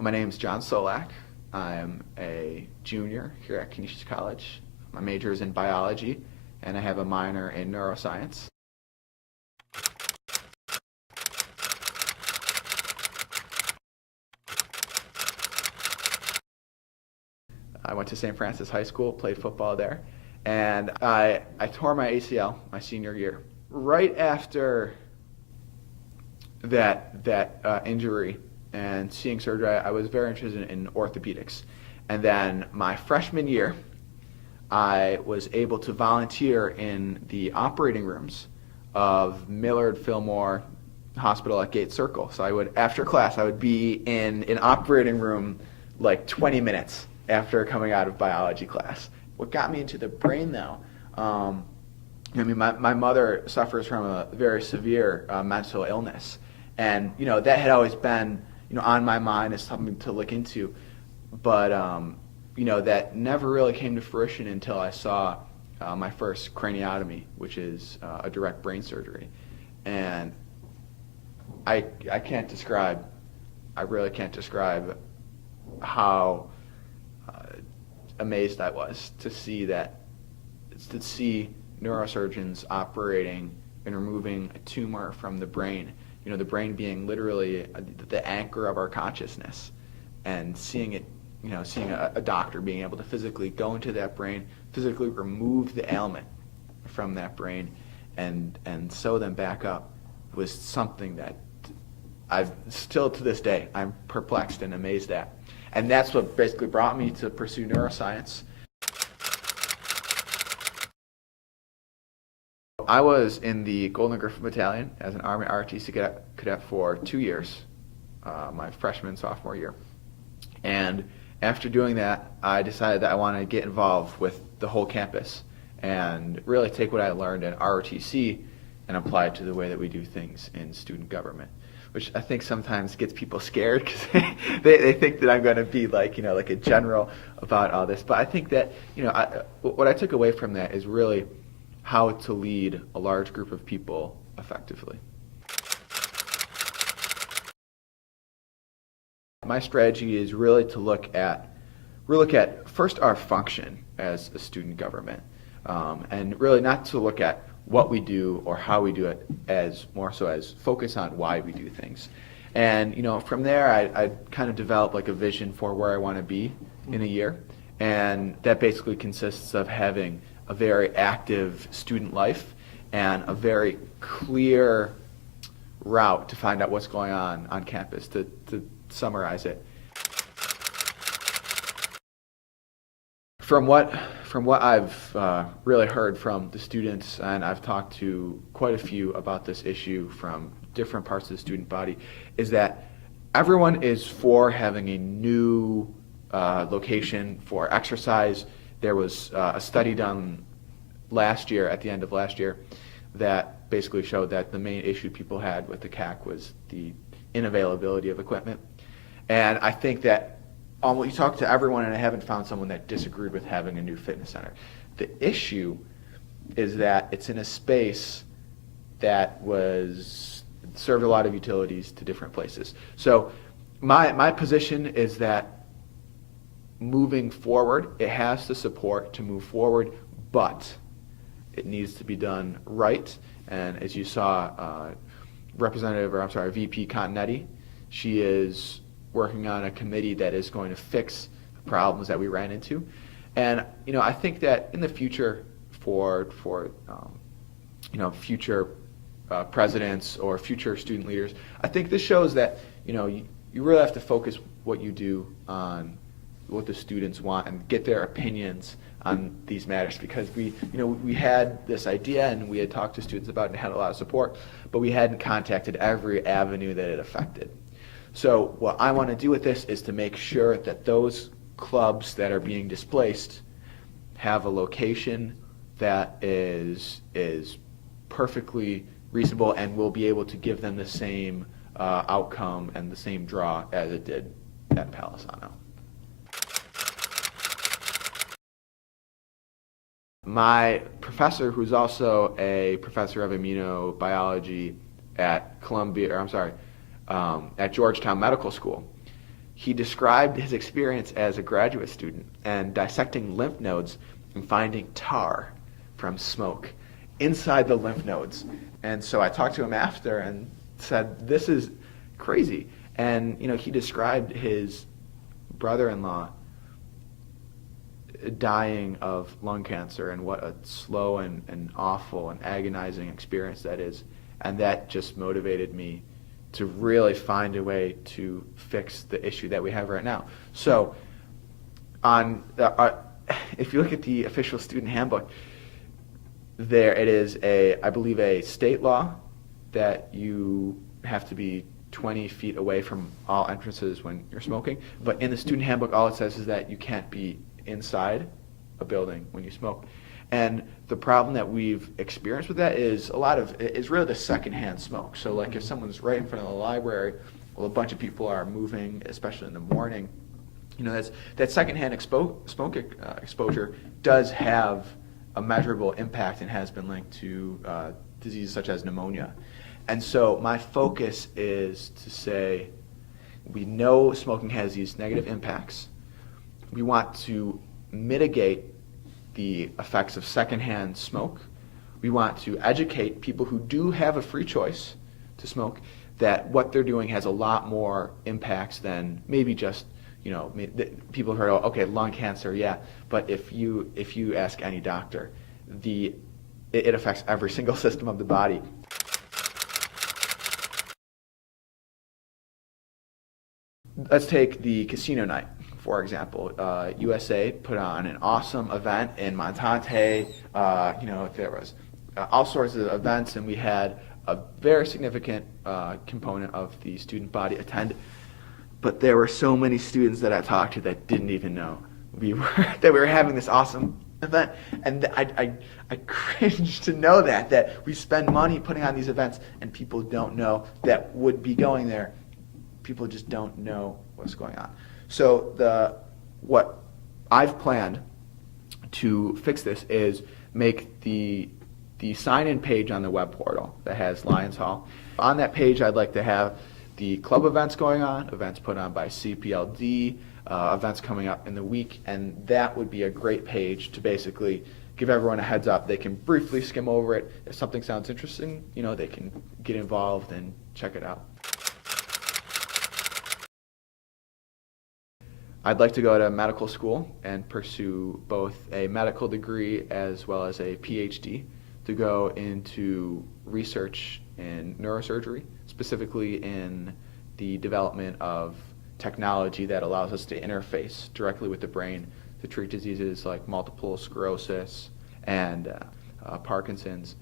My name is John Solak. I'm a junior here at Canisius College. My major is in biology, and I have a minor in neuroscience. I went to St. Francis High School, played football there, and I tore my ACL my senior year. Right after that injury and seeing surgery, I was very interested in orthopedics. And then my freshman year, I was able to volunteer in the operating rooms of Millard Fillmore Hospital at Gate Circle. So I would, after class, I would be in an operating room like 20 minutes after coming out of biology class. What got me into the brain, though, my mother suffers from a very severe mental illness, and that had always been on my mind as something to look into, but that never really came to fruition until I saw my first craniotomy, which is a direct brain surgery, and I can't describe, I really can't describe how amazed I was to see neurosurgeons operating and removing a tumor from the brain. The brain being literally the anchor of our consciousness, and seeing it, seeing a doctor being able to physically go into that brain, physically remove the ailment from that brain, and sew them back up was something that I've still to this day I'm perplexed and amazed at. And that's what basically brought me to pursue neuroscience. I was in the Golden Griffin Battalion as an Army ROTC cadet for 2 years, my freshman, sophomore year. And after doing that, I decided that I wanted to get involved with the whole campus and really take what I learned in ROTC and apply it to the way that we do things in student government, which I think sometimes gets people scared because they think that I'm going to be like a general about all this. But I think that what I took away from that is really how to lead a large group of people effectively. My strategy is really to look at first our function as a student government, and really not to look at what we do or how we do it, as more so as focus on why we do things. And from there I kind of develop like a vision for where I want to be in a year, and that basically consists of having a very active student life and a very clear route to find out what's going on campus, to summarize it. From what I've really heard from the students, and I've talked to quite a few about this issue from different parts of the student body, is that everyone is for having a new location for exercise. There was a study done last year, at the end of last year, that basically showed that the main issue people had with the CAC was the unavailability of equipment. And I think that you talk to everyone, and I haven't found someone that disagreed with having a new fitness center. The issue is that it's in a space that served a lot of utilities to different places. So my position is that moving forward, it has the support to move forward, but it needs to be done right. And as you saw, VP Continetti, she is working on a committee that is going to fix the problems that we ran into. And I think that in the future, for future presidents or future student leaders, I think this shows that you really have to focus what you do on what the students want and get their opinions on these matters, because we had this idea and we had talked to students about it and had a lot of support, but we hadn't contacted every avenue that it affected. So what I want to do with this is to make sure that those clubs that are being displaced have a location that is perfectly reasonable and will be able to give them the same outcome and the same draw as it did at Palisano. My professor, who's also a professor of immunobiology at at Georgetown Medical School, he described his experience as a graduate student and dissecting lymph nodes and finding tar from smoke inside the lymph nodes. And so I talked to him after and said, "This is crazy." And he described his brother-in-law dying of lung cancer and what a slow and awful and agonizing experience that is. And that just motivated me to really find a way to fix the issue that we have right now. So if you look at the official student handbook, there it is I believe a state law that you have to be 20 feet away from all entrances when you're smoking. But in the student handbook, all it says is that you can't be inside a building when you smoke. And the problem that we've experienced with that is really the secondhand smoke. So like if someone's right in front of the library, well, a bunch of people are moving, especially in the morning, that secondhand smoke exposure does have a measurable impact and has been linked to diseases such as pneumonia. And so my focus is to say, we know smoking has these negative impacts. We want to mitigate the effects of secondhand smoke. We want to educate people who do have a free choice to smoke that what they're doing has a lot more impacts than maybe just, people have heard, oh, okay, lung cancer, yeah, but if you ask any doctor, it affects every single system of the body. Let's take the casino night, for example. USA put on an awesome event in Montante. There was all sorts of events, and we had a very significant component of the student body attend. But there were so many students that I talked to that didn't even know we were having this awesome event, and I cringe to know that we spend money putting on these events, and people don't know that would be going there. People just don't know what's going on. So what I've planned to fix this is make the sign-in page on the web portal that has Lions Hall. On that page, I'd like to have the club events going on, events put on by CPLD, events coming up in the week, and that would be a great page to basically give everyone a heads up. They can briefly skim over it. If something sounds interesting, they can get involved and check it out. I'd like to go to medical school and pursue both a medical degree as well as a PhD to go into research in neurosurgery, specifically in the development of technology that allows us to interface directly with the brain to treat diseases like multiple sclerosis and Parkinson's.